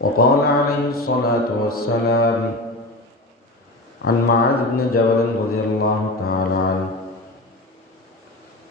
وقال عليه الصلاة والسلام عن معاذ بن جبل رضي الله تعالى عنه.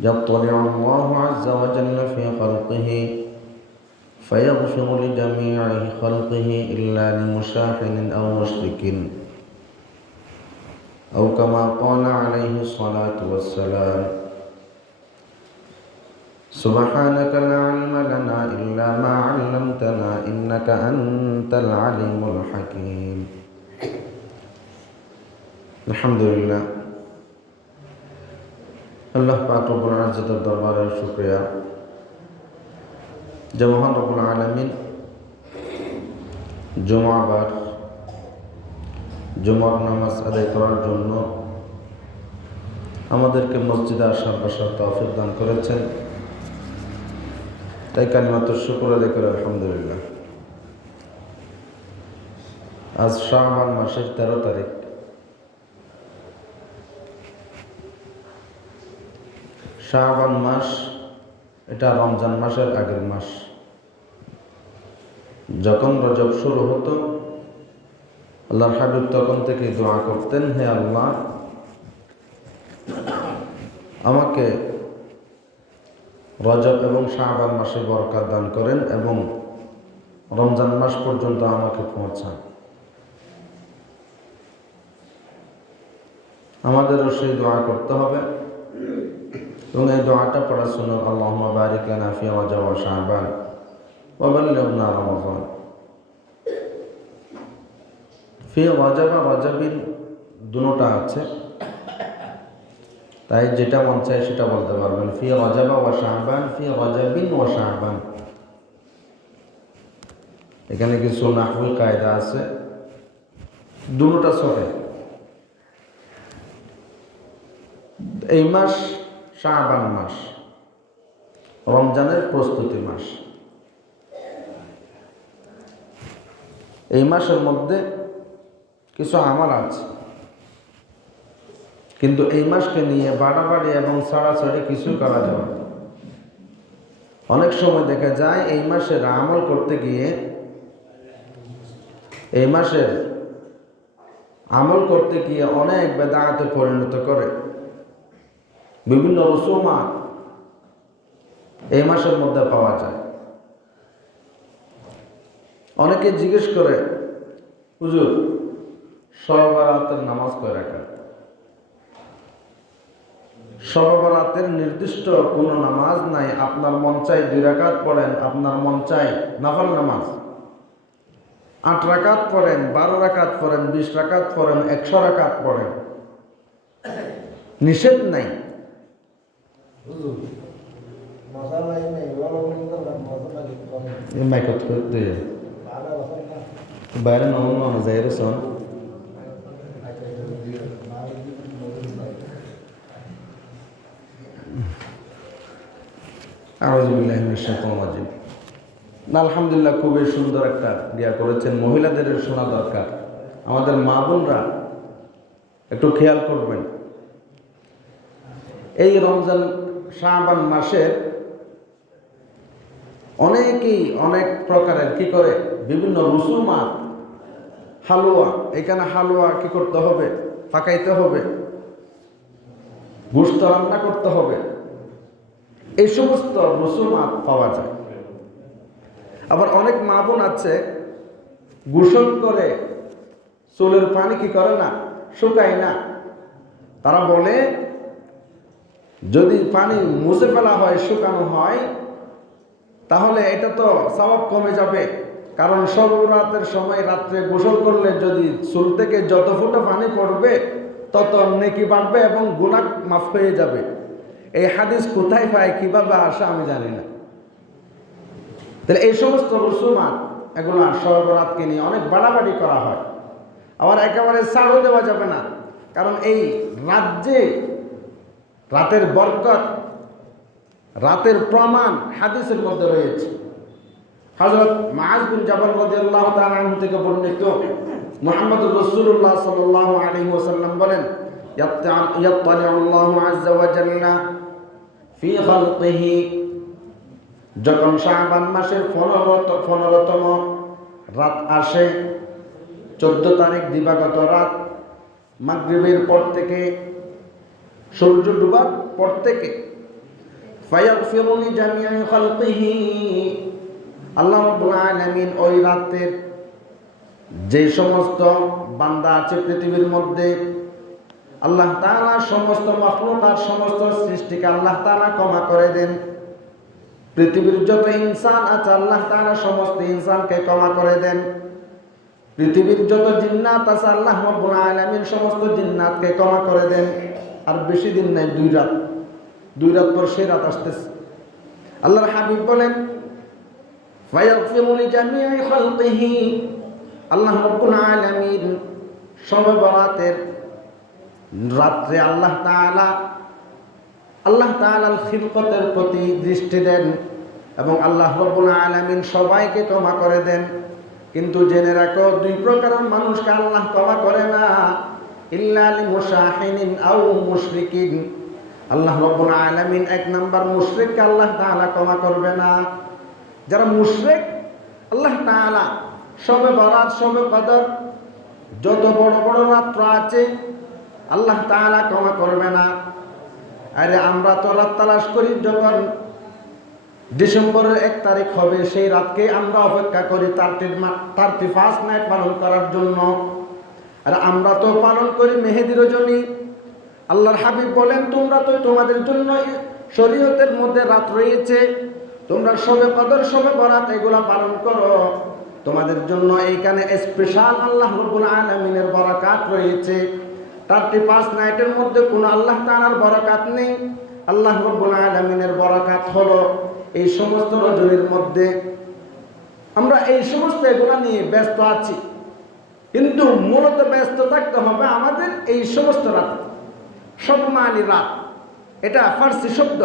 يطلع الله عز وجل في خلقه فيغفر لجميع خلقه إلا لمشاحن أو مشرك. أو كما قال عليه الصلاة والسلام سبحانك لا علم لنا إلا ما علمتنا إنك أنت العليم الحكيم الحمد لله আল্লাহ পাক রব্বুল আজ্জাতের দরবারে শুকরিয়া যে মহান রব্বুল আলামিন জুমাবার জুমার নামাজ আদায় করার জন্য আমাদেরকে মসজিদে আসার বসার তৌফিক দান করেছেন তাই কালিমাত শুকুর আদায় করে আলহামদুলিল্লাহ। আজ শাহবান মাসের তেরো তারিখ। শাহবান মাস এটা রমজান মাসের আগের মাস। যখন রজব শুরু হতো, আল্লাহর হাবিব তখন থেকে দোয়া করতেন, হে আল্লাহ, আমাকে রজব এবং শাহবান মাসে বরকাত দান করেন এবং রমজান মাস পর্যন্ত আমাকে পৌঁছান। আমাদেরও সেই দোয়া করতে হবে। এবং এই দোয়াটা পড়া শুনুন আল্লাহ বারিক লানা ফি রজব ওয়া শাবান ওয়া বাল্লিগনা রমাদান ফি রজব আর রজবিন দুটোটা আছে। তাই যেটা মন চায় সেটা বলতে পারবেন। ফি রজব ওয়া শাবান ফি রজবিন ওয়া শাবান এখানে কিছু নাহুল কায়দা আছে। দুটোটা সহে এই মাস শাহবান মাস। রমজানের প্রস্তুতি মাস। এই মাসের মধ্যে কিছু আমার আছে। কিন্তু এই মাসকে নিয়ে বাড়াবাড়ি এবং ছাড়াছাড়ি কিছু করা যাবে অনেক সময় দেখা যায় এই মাসের আমল করতে গিয়ে এই মাসের আমল করতে গিয়ে অনেক বেদায়তে পরিণত করে। বিভিন্ন রসুমা এই মাসের মধ্যে পাওয়া যায়। অনেকে জিজ্ঞেস করে, হুজুর, সর্বরাতের নামাজ করে রাখা সর্বরাতের নির্দিষ্ট কোনো নামাজ নাই। আপনার মন চাই দুই রাকাত পড়েন আপনার মন চাই নাফাল নামাজ। আট রাকাত পড়েন বারো রাকাত পড়েন বিশ রাকাত পড়েন একশো রাকাত পড়েন। নিষেধ নাই। বাইরে নমন নমন আলহামদুলিল্লাহ, খুবই সুন্দর একটা ইয়া করেছেন। মহিলাদের শোনা দরকার। আমাদের মা বোনরা একটু খেয়াল করবেন। এই রমজান শাহবান মাসের অনেকেই অনেক প্রকারের কি করে? বিভিন্ন রসুমা হালুয়া। এখানে হালুয়া কি করতে হবে? পাকাইতে হবে। গোস্ত রান্না করতে হবে। এই সমস্ত রসুমাত পাওয়া যায়। আবার অনেক মা বোন আছে, গোসল করে চুলের পানি কি করে না, শুকায় না। তারা বলে, যদি পানি মুছে ফেলা হয়, শুকানো হয়, তাহলে এটা তো স্বভাব কমে যাবে। কারণ সব রাতের সময় রাত্রে গোসল করলে যদি চুল থেকে যত ফুটো পানি পড়বে, তত নেকি বাড়বে এবং গুণা মাফ হয়ে যাবে। এই হাদিস কোথায় পায়, কীভাবে আসে, আমি জানি না। তাহলে এই সমস্ত রসুমাত এগুলো সর্বরাতকে নিয়ে অনেক বাড়াবাড়ি করা হয়। আবার একেবারে ছাড়ও দেওয়া যাবে না। কারণ এই রাজ্যে রাতের বরকত, রাতের প্রমাণ হাদিসের মধ্যে রয়েছে। হজরত মাহাজ বিন জাবাল রাদিয়াল্লাহু তাআলা থেকে বর্ণিত মুহাম্মদ রাসূলুল্লাহ সাল্লাল্লাহু আলাইহি ওয়াসাল্লাম বলেন আল্লাহু আযজা ওয়া জাল্লা ফি খালকিহি, যখন শাবান মাসের পনেরো পনেরোতম রাত আসে, চোদ্দ তারিখ দিবাগত রাত, মাগরিবের পর থেকে, সূর্য ডুবার পর থেকে আল্লাহ আলামিন ওই রাতের যে সমস্ত বান্দা আছে পৃথিবীর মধ্যে আল্লাহ তাআলা সমস্ত আর সমস্ত সৃষ্টিকে আল্লাহ তাআলা ক্ষমা করে দেন। পৃথিবীর যত ইনসান আছে, আল্লাহ তাআলা সমস্ত ইনসানকে ক্ষমা করে দেন। পৃথিবীর যত জিন্নাত আছে, আল্লাহ রাব্বুল আলামিন সমস্ত জিন্নাতকে ক্ষমা করে দেন। আর বেশি দিন নাই, দুই রাত। দুই রাত পর সেই রাত আসতেছে। আল্লাহর হাবিব বলেন আল্লাহ রাব্বুল আলামিন বরাতের রাত্রে আল্লাহ তাআলা, আল্লাহ তাআলার খিলকতের প্রতি দৃষ্টি দেন এবং আল্লাহ রব্বুল আলামিন সবাইকে ক্ষমা করে দেন। কিন্তু জেনে রাখো, দুই প্রকারের মানুষকে আল্লাহ ক্ষমা করে না। ইল্লা লিমুশাহিনিন আও মুশরিকিন। আল্লাহ রব্বুল আলামিন এক নাম্বার মুশরিককে আল্লাহ তাআলা ক্ষমা করবে না। যারা মুশরিক, আল্লাহ তাআলা সবে বরাত, সবে কদর, যত বড় বড় রাত্র আছে আল্লাহ তাআলা ক্ষমা করবে না। আরে আমরা তো রাত তালাশ করি, যখন ডিসেম্বরের এক তারিখ হবে, সেই রাতকে আমরা অপেক্ষা করি থার্টি ফার্স্ট নাইট পালন করার জন্য। আর আমরা তো পালন করি মেহেদি রজনী। আল্লাহর হাবিব বলেন, তোমরা তো তোমাদের জন্য শরীয়তের মধ্যে রাত রয়েছে। তোমরা সবে কদর সবে বরাত এগুলা পালন করো। তোমাদের জন্য এইখানে স্পেশাল আল্লাহ রব্বুল আলামিনের বরাকাত রয়েছে। থার্টি পাঁচ নাইটের মধ্যে কোনো আল্লাহ তাআলার বরাকাত নেই। আল্লাহ রব্বুল আলামিনের বরাকাত হলো এই সমস্ত রজনীর মধ্যে। আমরা এই সমস্ত এগুলা নিয়ে ব্যস্ত আছি। কিন্তু মূলত ব্যস্ত থাকতে হবে আমাদের এই সমস্ত রাত। সম্মানী রাত। এটা ফার্সি শব্দ।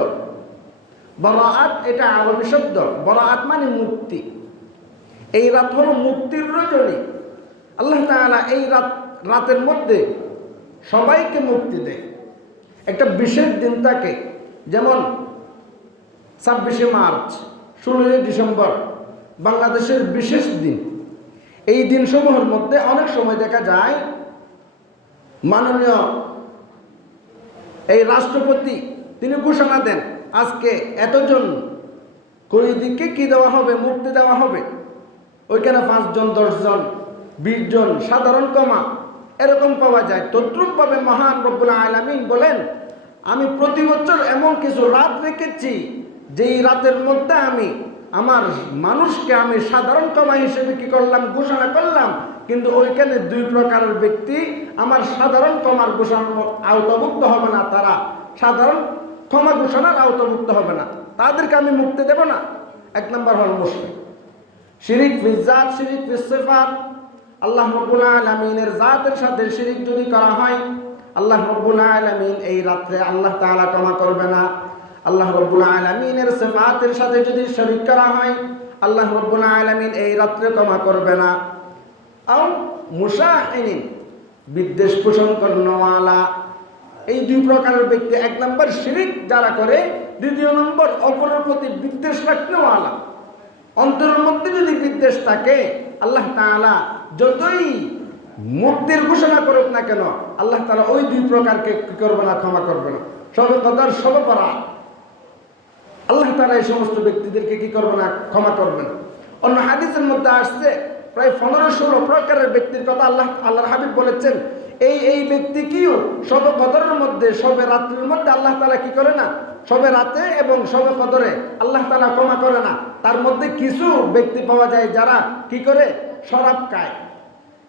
বরাআত এটা আরবি শব্দ। বরাআত মানে মুক্তি। এই রাত হলো মুক্তির রজনী। আল্লাহ তাআলা এই রাত রাতের মধ্যে সবাইকে মুক্তি দেয়। একটা বিশেষ দিন থাকে, যেমন ছাব্বিশে মার্চ, ষোলোই ডিসেম্বর, বাংলাদেশের বিশেষ দিন। এই দিনসমূহের মধ্যে অনেক সময় দেখা যায়, মাননীয় এই রাষ্ট্রপতি, তিনি ঘোষণা দেন, আজকে এতজন কয়েদিকে কি দেওয়া হবে, মুক্তি দেওয়া হবে? ওইখানে পাঁচজন, দশজন, বিশজন, সাধারণ কমা এরকম পাওয়া যায়। তদ্রুপভাবে মহান রব্বুল আলামিন বলেন, আমি প্রতি বছর এমন কিছু রাত রেখেছি, যেই রাতের মধ্যে আমি আমার মানুষকে আমি সাধারণ কমা হিসেবে কি করলাম, ঘোষণা করলাম, কিন্তু ওইখানে দুই প্রকারের ব্যক্তি, আমার সাধারণ কমার ঘোষণার আওতাভুক্ত হবে না, তারা সাধারণ ক্ষমা ঘোষণার আওতাভুক্ত হবে না। তাদেরকে আমি মুক্তি দেব না। এক নম্বর হল মুসলিম শিরিক ফিজাত শিরিক ফিসফাত আল্লাহ রব্বুল আলমিনের জাতের সাথে শিরিক যদি করা হয়, আল্লাহ রব্বুল আলমিন এই রাত্রে আল্লাহ তাআলা ক্ষমা করবে না। আল্লাহ রব্বুল আলমিনের সেফাতের সাথে যদি শরিক করা হয়, আল্লাহ রব্বুল আলমিন এই রাত্রে ক্ষমা করবে না। আও মুসাহিনিন বিদ্বেষ পোষণ করনওয়ালা এই দুই প্রকারের ব্যক্তি, এক নম্বর শিরিক যারা করে, দ্বিতীয় নম্বর অপরের প্রতি বিদ্বেষ রাখনেওয়ালা। অন্তরের মধ্যে যদি বিদ্বেষ থাকে, আল্লাহ তাআলা যতই মুক্তির ঘোষণা করুক না কেন, আল্লাহ তারা ওই দুই প্রকারকে কি করবে না, ক্ষমা করবে না। সবে কদর সবে পড়া আল্লাহ তারা এই সমস্ত ব্যক্তিদেরকে কি করবে না, ক্ষমা করবে না। অন্য হাদিসের মধ্যে আসছে, প্রায় পনেরো ষোলো প্রকারের ব্যক্তির কথা আল্লাহ, আল্লাহর হাবিব বলেছেন। এই এই ব্যক্তি কিও সবে কদরের মধ্যে, সবে রাত্রির মধ্যে আল্লাহ তালা কি করে না, সবে রাতে এবং সবে কদরে আল্লাহ তালা ক্ষমা করে না। তার মধ্যে কিছু ব্যক্তি পাওয়া যায় যারা কি করে শরাব খায়।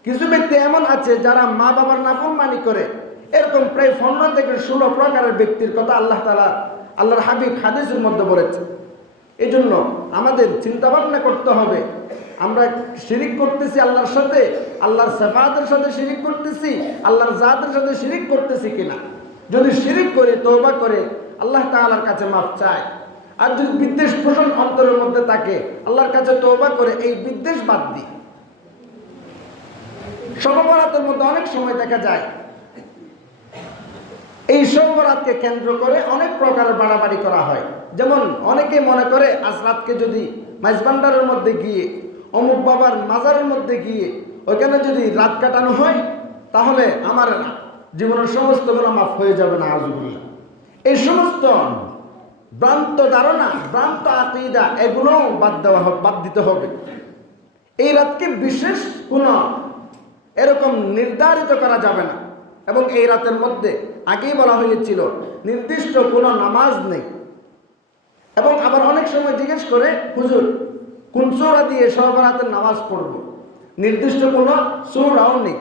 কিছু ব্যক্তি এমন আছে যারা মা বাবার নাফরমানি করে। এরকম প্রায় পনেরো থেকে ষোলো প্রকারের ব্যক্তির কথা আল্লাহ তালা আল্লাহর হাবিব হাদিসের মধ্যে বলেছে এই জন্য আমাদের চিন্তা ভাবনা করতে হবে। আমরা শিরিক করতেছি আল্লাহর সাথে, আল্লাহর সেফাতের সাথে শিরিক করতেছি, আল্লাহর জাতের সাথে শিরিক করতেছি কিনা? যদি শিরিক করে তৌবা করে, আল্লাহ তাআলার কাছে মাফ চায়। আর যদি বিদ্বেষ পোষণ অন্তরের মধ্যে থাকে, আল্লাহর কাছে তৌবা করে, এই বিদ্বেষ বাদ দিই। সর্বরাতের মধ্যে অনেক সময় দেখা যায়, এই সমবরাতকে কেন্দ্র করে অনেক প্রকারের বাড়াবাড়ি করা হয়। যেমন অনেকে মনে করে আজ রাতকে যদি মাইজবান্ডারের মধ্যে গিয়ে, অমুক বাবার মাজারের মধ্যে গিয়ে ওইখানে যদি রাত কাটানো হয়, তাহলে আমার জীবনের সমস্তগুলো মাফ হয়ে যাবে না আজুবিল্লা এই সমস্ত ভ্রান্ত ধারণা, ভ্রান্ত আকিদা এগুলো বাদ দেওয়া বাদ দিতে হবে। এই রাতকে বিশেষ কোনো এরকম নির্ধারিত করা যাবে না। এবং এই রাতের মধ্যে আগেই বলা হয়েছিল, নির্দিষ্ট কোনো নামাজ নেই। এবং আবার অনেক সময় জিজ্ঞেস করে, হুজুর, কোন সোরা দিয়ে সর্বরাতের নামাজ পড়ব? নির্দিষ্ট কোনো সূরাও নেই।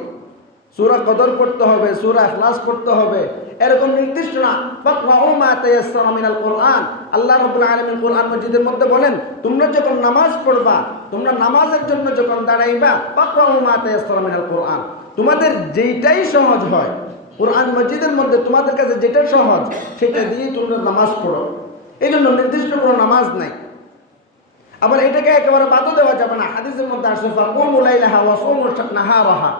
সূরা কদর পড়তে হবে, সূরা ইখলাস পড়তে হবে। এরকম নির্দিষ্ট না। মিনাল কোরআন। আল্লাহ রাব্বুল আলামিন কোরআন মসজিদের মধ্যে বলেন, তোমরা যখন নামাজ পড়বা, তোমরা নামাজের জন্য যখন দাঁড়াইবা মিনাল কোরআন। তোমাদের যেইটাই সহজ হয়, কোরআন মসজিদের মধ্যে তোমাদের কাছে যেটা সহজ, সেটা দিয়ে তোমরা নামাজ পড়ো। এই জন্য নির্দিষ্ট কোনো নামাজ নাই। আবার এটাকে একেবারে বাদও দেওয়া যাবে না। হাদিসের মধ্যে আসে ফাকুম উলাইলাহা ওয়া সুমু নাহারাহা।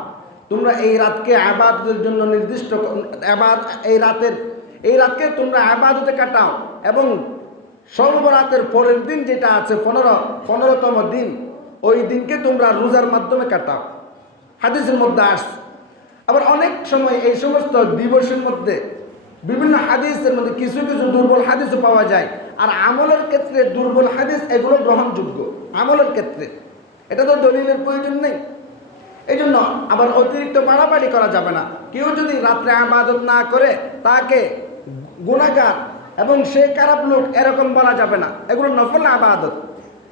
তোমরা এই রাতকে আবাদতের জন্য নির্দিষ্ট আবাদ এই রাতের এই রাতকে তোমরা আবাদতে কাটাও এবং সর্বরাতের পরের দিন যেটা আছে পনেরো পনেরোতম দিন, ওই দিনকে তোমরা রোজার মাধ্যমে কাটাও। হাদিসের মধ্যে আসছে। আবার অনেক সময় এই সমস্ত দিবসের মধ্যে বিভিন্ন হাদিসের মধ্যে কিছু কিছু দুর্বল হাদিসও পাওয়া যায়। আর আমলের ক্ষেত্রে দুর্বল হাদিস এগুলো গ্রহণযোগ্য। আমলের ক্ষেত্রে। এটা তো দলিলের প্রয়োজন নেই। এই জন্য আবার অতিরিক্ত বাড়াবাড়ি করা যাবে না। কেউ যদি রাত্রে আবাদত না করে, তাকে গুণাগার এবং সে খারাপ লোক এরকম বলা যাবে না। এগুলো নফল আবাদত।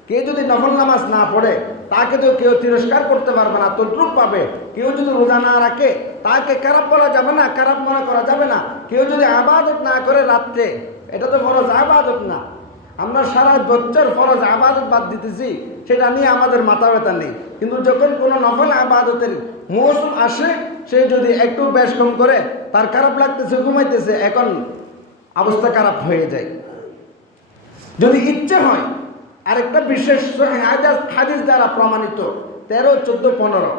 কেউ যদি নফল নামাজ না পড়ে, তাকে তো কেউ তিরস্কার করতে পারবে না, তদ্রুপ পাবে। কেউ যদি রোজা না রাখে, তাকে খারাপ বলা যাবে না, খারাপ মনে করা যাবে না। কেউ যদি আবাদত না করে রাত্রে, এটা তো ফরজ আবাদত না। আমরা সারা বছর ফরজ আবাদত বাদ দিতেছি, সেটা নিয়ে আমাদের মাথা ব্যথা নেই। কিন্তু যখন কোনো নফল আবাদতের মৌসুম আসে, সে যদি একটু বেশ কম করে, তার খারাপ লাগতেছে, ঘুমাইতেছে, এখন অবস্থা খারাপ হয়ে যায়। যদি ইচ্ছে হয়, আরেকটা বিশেষ হাদিস দ্বারা প্রমাণিত, তেরো, চোদ্দ, পনেরো।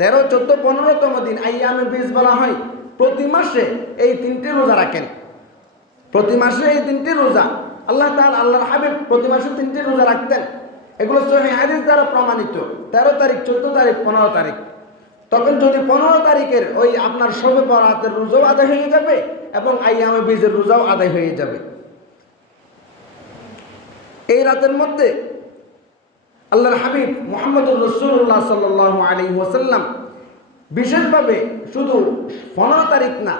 তেরো, চোদ্দ, পনেরোতম দিন আইয়ামে বীজ বলা হয়, প্রতি মাসে এই তিনটি রোজা রাখেন। প্রতি মাসে এই তিনটি রোজা আল্লাহ তাআলা আল্লাহর হাবিব প্রতি মাসে তিনটি রোজা রাখতেন। এগুলো সহি হাদিস দ্বারা প্রমাণিত। তেরো তারিখ, চোদ্দ তারিখ, পনেরো তারিখ। তখন যদি পনেরো তারিখের ওই আপনার শবে বরাতের রোজাও আদায় হয়ে যাবে এবং আইয়ামে বীজের রোজাও আদায় হয়ে যাবে। এই রাতের মধ্যে আল্লাহর হাবিব মোহাম্মদ রসুল্লাহ সাল্লাহ আলী ওসাল্লাম বিশেষভাবে শুধু পনেরো তারিখ না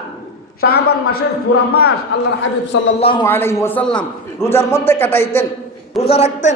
শাহবান মাসের পুরা মাস আল্লাহর হাবিব সাল্লাহ আলহি ওসাল্লাম রোজার মধ্যে কাটাইতেন রোজা রাখতেন।